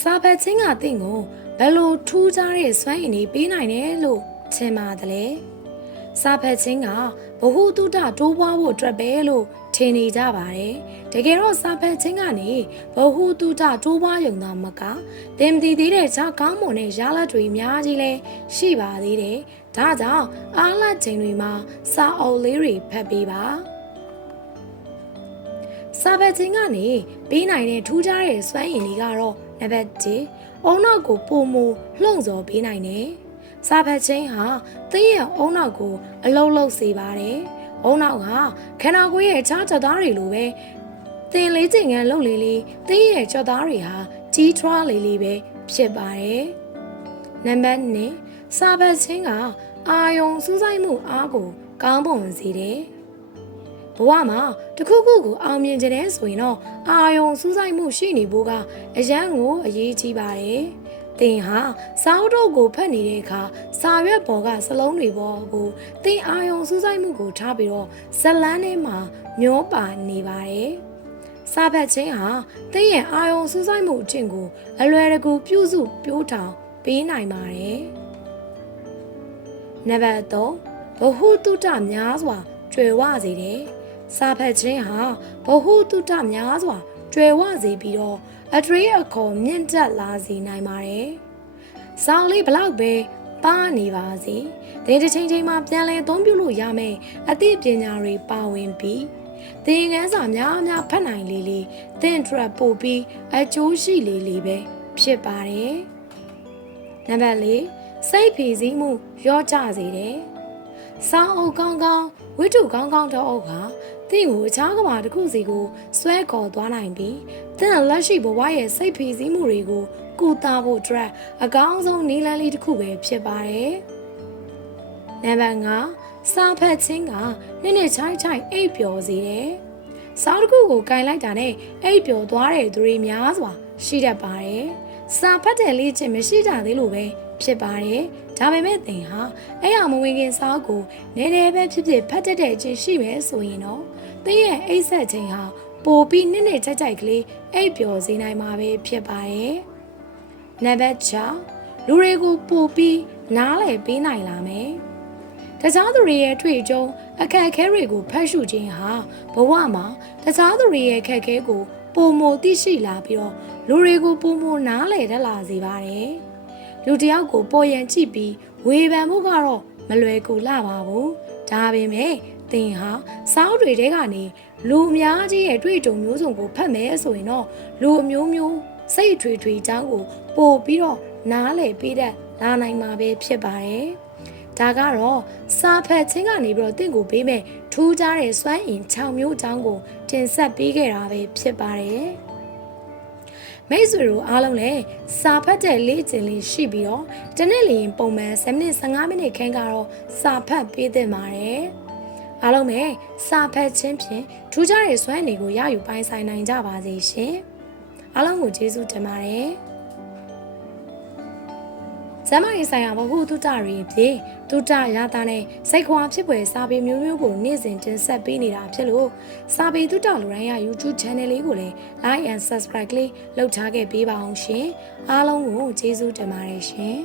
စာဖတ်ချင်းကတင့်ကိုဘယ်လိုထူးခြားတဲ့စွမ်းရည်တွေပေးနိုင်တယ်လို့ထင်ပါတယ်လေစာဖတ်ချင်းကဘ ഹു တုတတိုးပွားဖို့အတွက်ပဲလို့ထင်နေကြပါတယ်တကယ်တော့စာဖတ်ချင်းကနေဘ ഹു တုတတိုးပွားရုံသာမကတင်မတည်သေးတဲ့ခြားကောင်းမွန်တဲ့ရလဒ်တွေအများကြီးလဲရှိပါသေးတယ်ဒါကြောင့်အားလတ်ချိန်တွေမှာစာအုပ်လေးတွေဖတ်ပေးပါစာဖတ်ချင်းကနေပေးနိုင်တဲ့ထူးခြားတဲ့စွမ်းရည်တွေကတော့ နံပါတ်1အုံနောက်ကိုပုံမလှုံ့ဆော်ပေးနိုင်တယ်။စာဖတ်ချင်းဟာသင်ရဲ့အုံနောက်ကို အလုံးလုံးစေပါတယ်။အုံနောက်ကခန္ဓာကိုယ်ရဲ့အခြားချက်သားတွေလိုပဲသင်လေးချိန်ကလှုပ်လေလေသင်ရဲ့ချက်သားတွေဟာကြီးထွားလေလေပဲဖြစ်ပါတယ်။နံပါတ်2စာဖတ်ချင်းကအာယုံစူးစိုက်မှုအားကိုကောင်းပုံစေတယ်။ ဘဝမှာတစ်ခုခုကိုအောင်မြင်ကြတဲ့ဆိုရင်တော့အာယုံစူးစိုက်မှုရှိနေဖို့ကအရန်ကိုအရေးကြီးပါတယ်။သင်ဟာစာအုပ်တို့ကိုဖတ်နေတဲ့အခါစာရွက်ပေါ်ကစလုံးတွေပေါ်ကိုသင်အာယုံစူးစိုက်မှုကိုထားပြီးတော့ဇလန်းထဲမှာမျောပါနေပါတယ်။စာဖတ်ခြင်းဟာသင်ရဲ့အာယုံစူးစိုက်မှုအကျင့်ကိုအလွယ်တကူပြုစုပြိုးထောင်ပေးနိုင်ပါတယ်။နံပါတ်3ဘ ഹു တုတများစွာကျွယ်ဝစေတယ်။ စာဖတ်ခြင်းဟာဘ ഹു တုတများစွာကျွယ်ဝစေပြီးတော့အထရေးအခေါ်မြင့်တက်လာစေနိုင်ပါတယ်။စောင်းလေးဘလောက်ပဲပါနေပါစေ။ဒီတစ်ချိန်ချိန်မှာပြန်လဲအသုံးပြုလို့ရမယ်အသိပညာတွေပါဝင်ပြီးသင်ငန်းစာများများဖတ်နိုင်လေလေသင်ထရက်ပို့ပြီးအကျိုးရှိလေလေပဲဖြစ်ပါတယ်။နံပါတ်၄စိတ်ဖြည်စည်းမှုရော့ကျစေတယ်။စောင်းအုပ်ကောင်းကောင်းဝိတုကောင်းကောင်းတော့အုပ်ဟာ သင်ကိုအခြားကဘာတစ်ခုစီကိုဆွဲခေါ်သွားနိုင်ပြီးသင်လက်ရှိဘဝရဲ့စိတ်ဖြည်စည်းမှုတွေကိုကုသဖို့အတွက်အကောင်းဆုံးနည်းလမ်းလေးတစ်ခုပဲဖြစ်ပါတယ်။နံပါတ်5စာဖတ်ခြင်းကနှစ်နှစ်ချိုင်းချိုင်းအိပ်ပျော်စေတယ်။စာတစ်ခုကိုကင်လိုက်တာနဲ့အိပ်ပျော်သွားတဲ့သူတွေများစွာရှိတတ်ပါတယ်။စာဖတ်တဲ့လေ့ကျင့်မရှိကြသေးလို့ပဲဖြစ်ပါတယ်။ဒါပေမဲ့သင်ဟာအဲ့ရမဝင်ခင်စာအုပ်ကိုနည်းနည်းပဲဖြစ်ဖြစ်ဖတ်တတ်တဲ့အချင်းရှိမယ်ဆိုရင်တော့ သင်ရဲ့အိပ်ဆက်ခြင်းဟာပိုပြီးနှစ်နှစ်ချိုက်ချိုက်ကလေးအိပ်ပျော်စေနိုင်မှာပဲဖြစ်ပါတယ်။နံပါတ်6လူတွေကိုပိုပြီးနားလည်ပေးနိုင်လာမယ်။တခြားသူတွေရဲ့တွေ့အကြုံအခက်အခဲတွေကိုဖတ်ရှုခြင်းဟာဘဝမှာတခြားသူတွေရဲ့အခက်အခဲကိုပုံမသိရှိလာပြီးတော့လူတွေကိုပုံမနားလည်တတ်လာစေပါတယ်။လူတစ်ယောက်ကိုပေါ်ရန်ကြည့်ပြီးဝေဖန်မှုကတော့ မလွယ်ကူလာပါဘူး။ဒါပေမဲ့သင်ဟာစောင်းတွေတဲကနေလူအများကြီးရဲ့တွေ့ကြုံမျိုးစုံကိုဖတ်မယ်ဆိုရင်တော့လူအမျိုးမျိုးစိတ်ထွေထွေအကြောင်းကိုပို့ပြီးတော့နားလည်ပေးတတ်လာနိုင်မှာပဲဖြစ်ပါတယ်။ဒါကတော့စာဖတ်ခြင်းကနေပြီးတော့တင့်ကိုပေးမဲ့ထူးခြားတဲ့စွမ်းအင်6မျိုးအကြောင်းကိုတင်ဆက်ပေးခဲ့တာပဲဖြစ်ပါတယ်။ မိတ်ဆွေတို့အားလုံးလည်းစာဖတ်တဲ့လေ့ကျင့်လေးရှိပြီးတော့တနေ့လျင်ပုံမှန်7မိနစ်15မိနစ်ခန်းကတော့စာဖတ်ပေးသင့်ပါတယ်။အားလုံးပဲစာဖတ်ခြင်းဖြင့်ထူးခြားတဲ့စွမ်းအင်တွေကိုရယူပိုင်ဆိုင်နိုင်ကြပါစေရှင်။အားလုံးကိုကျေးဇူးတင်ပါတယ်။ ကျမရေးဆိုင်ရာဘဟုတုတတွေအဖြစ်တုတရတာနဲ့စိတ်ခွာဖြစ်ပွယ်စာပေမျိုးမျိုးကိုနေ့စဉ်တင်ဆက်ပေးနေတာဖြစ်လို့စာပေတုတလူတိုင်းရ YouTube Channel လေးကိုလည်း Like and Subscribe လေးလုပ်ထားခဲ့ပေးပါအောင်ရှင်အားလုံးကိုကျေးဇူးတင်ပါတယ်ရှင်